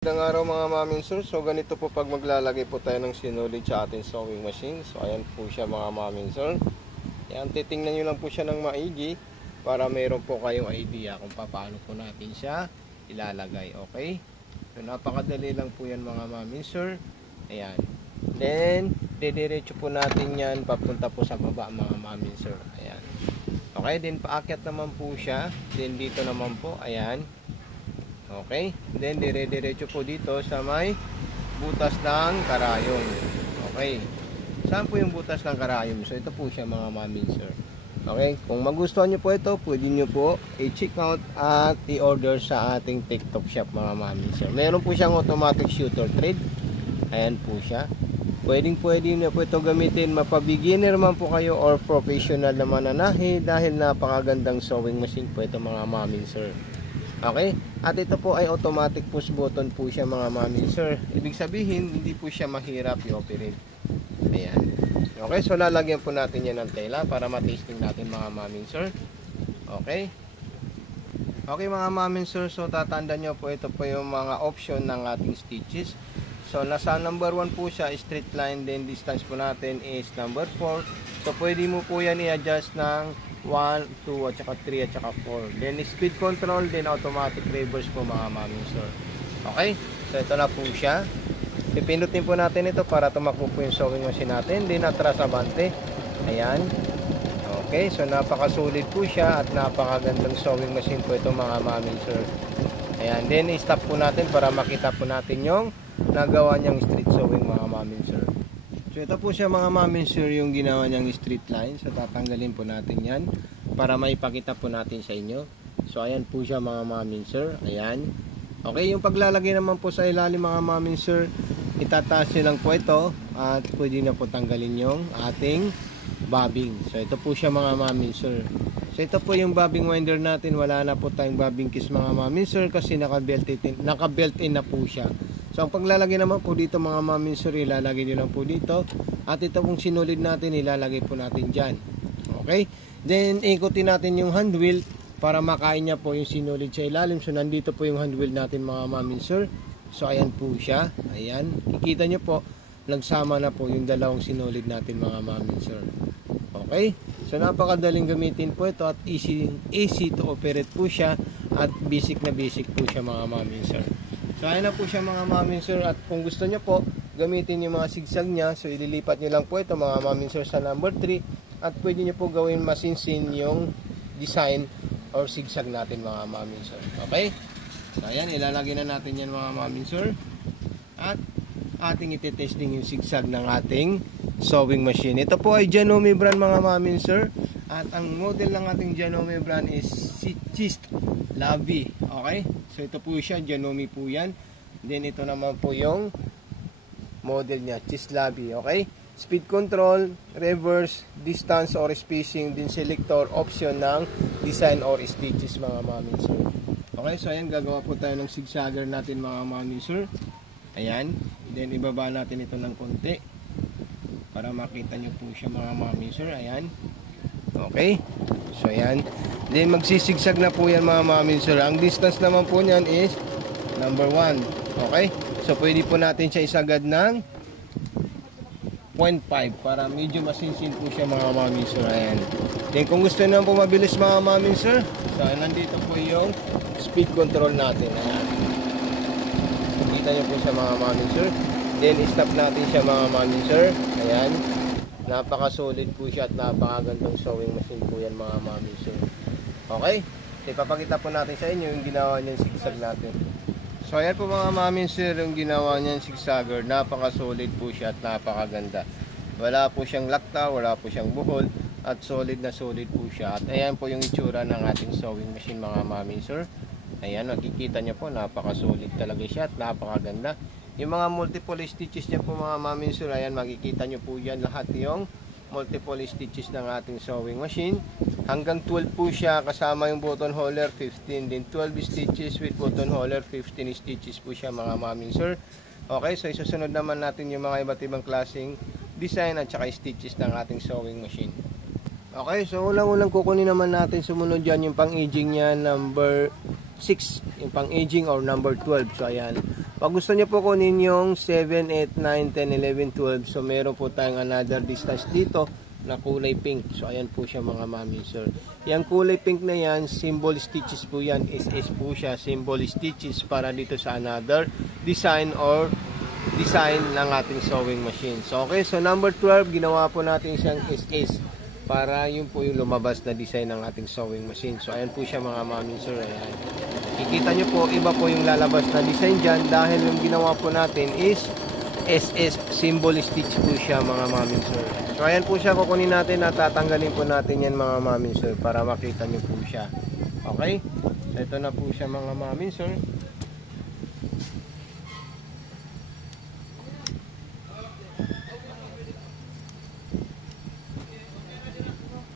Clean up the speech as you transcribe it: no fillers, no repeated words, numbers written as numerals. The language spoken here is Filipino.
Magandang araw mga mamin sir. So ganito po pag maglalagay po tayo ng sinulid sa ating sewing machine. So ayan po siya mga mamin sir. Ayan, titingnan nyo lang po siya ng maigi para mayroon po kayong idea kung paano po natin siya ilalagay. Okay? So napakadali lang po yan mga mamin sir. Ayan. Then didiretso po natin yan papunta po sa baba mga mamin sir. Ayan. Okay, then paakyat naman po siya. Then dito naman po, ayan. Okay, then dire-diretso po dito sa may butas ng karayom. Okay, saan po yung butas ng karayom? So ito po siya mga mamin sir. Okay, kung magustuhan nyo po ito, pwede nyo po i-check out at i-order sa ating TikTok shop mga mamin sir. Meron po siyang automatic shooter thread. Ayan po siya. Pwede nyo po ito gamitin, mapa-beginner man po kayo or professional na mananahi, dahil napakagandang sewing machine po ito mga mamin sir. Okay, at ito po ay automatic push button po siya mga mamin sir. Ibig sabihin hindi po siya mahirap i-operate. Ayan. Okay, so lalagyan po natin yan ng tela para matesting natin mga mamin sir. Okay. Okay mga mamin sir, so tatandaan nyo po ito po yung mga option ng ating stitches. So nasa number 1 po siya, straight line, then distance po natin is number 4. So pwede mo po yan i-adjust ng 1, 2, at saka 3, at saka 4. Then speed control, then automatic reverse po mga mamin sir. Okay, so ito na po siya. Pipindutin po natin ito para tumakbo po yung sewing machine natin. Then atras abante. Ayan. Okay, so napakasulit po siya at napakagandang sewing machine po ito mga mamin sir. Ayan, then i-stop po natin para makita po natin yung nagawa niyang street sewing mga mamin sir. So ito po siya mga mamin sir, yung ginawa niyang street line. So tatanggalin po natin yan para maipakita po natin sa inyo. So ayan po siya mga mamin sir. Ayan. Okay, yung paglalagay naman po sa ilalim mga mamin sir, itataas nyo lang po ito at pwede na po tanggalin yung ating bobbing. So ito po siya mga mamin sir. So ito po yung bobbing winder natin. Wala na po tayong bobbing case mga mamin sir kasi naka-built in na po siya. So ang paglalagay naman po dito mga mamin sir, ilalagay nyo lang po dito. At ito pong sinulid natin, ilalagay po natin dyan. Okay? Then ikutin natin yung hand wheel para makain niya po yung sinulid sa ilalim. So nandito po yung hand wheel natin mga mamin sir. So ayan po siya. Ayan. Kikita nyo po, nagsama na po yung dalawang sinulid natin mga mamin sir. Okay? So napakadaling gamitin po ito at easy to operate po siya. At basic na basic po siya mga mamin sir. So ayan na po siya mga mamin sir, at kung gusto nyo po gamitin yung mga sigsag nya, so ililipat nyo lang po ito mga mamin sir sa number 3, at pwede nyo po gawin masinsin yung design or sigsag natin mga mamin sir. Okay? So ayan, ilalagay na natin yan mga mamin sir, at ating itetesting yung sigsag ng ating sewing machine. Ito po ay Janome brand mga mamin sir, at ang model ng ating Janome brand is Chist Lavi. Okay? So ito po siya, Janome po yan. Then ito naman po yung model niya, Chist Lavi. Okay? Speed control, reverse, distance or spacing, din selector, option ng design or stitches mga mamin sir. Okay, so ayan, gagawa po tayo ng zigzagger natin mga mamin sir. Ayan. Then ibaba natin ito ng konti para makita nyo po siya mga mamin sir. Ayan. Okay. So ayan. Then magsisigsag na po yan mga mamin sir. Ang distance naman po niyan is number 1. Okay. So pwede po natin siya isagad ng 0.5 para medyo masinsin po siya mga mamin sir. Ayan. Then kung gusto nyo po mabilis mga mamin sir, so nandito po yung speed control natin. Ayan. Kita nyo po siya mga mamin sir. Then stop natin siya mga mamin sir. Ayan. Napaka-solid po siya at napakagandang sewing machine po yan mga mamin sir. Okay? Ipapakita po natin sa inyo yung ginawa niyang sigsag natin. So ayan po mga mamin sir, yung ginawa niyang zigzagger. Napaka-solid po siya at napakaganda. Wala po siyang lakta, wala po siyang buhol, at solid na solid po siya. At ayan po yung itsura ng ating sewing machine mga mamin sir. Ayan, nakikita niyo po, napaka-solid talaga siya at napakaganda. Yung mga multiple stitches niya po mga mamin sir, ayan, makikita nyo po yan lahat yung multiple stitches ng ating sewing machine. Hanggang 12 po siya, kasama yung button holder 15, then 12 stitches with button holder 15 stitches po siya mga mamin sir. Okay, so isusunod naman natin yung mga iba't ibang klaseng design at saka stitches ng ating sewing machine. Okay, so ulang-ulang kukunin naman natin sumunod dyan yung pang-aging niya number 6, yung pang-aging or number 12. So ayan, Pag gusto nyo po kunin yung 7, 8, 9, 10, 11, 12, so meron po tayong another distance dito na kulay pink. So ayan po siya mga mami sir. Yung kulay pink na yan, symbol stitches po yan. SS po siya, symbol stitches para dito sa another design or design ng ating sewing machine. So okay, so number 12, ginawa po natin siyang SS para yun po yung lumabas na design ng ating sewing machine. So ayan po siya mga mami sir. Ayan. Kikita nyo po, iba po yung lalabas na design dyan dahil yung ginawa po natin is SS symbol stitch po siya mga mami sir. So ayan po siya, kukunin natin at tatanggalin po natin yan mga mami sir para makita nyo po siya. Okay? So ito na po siya mga mami sir.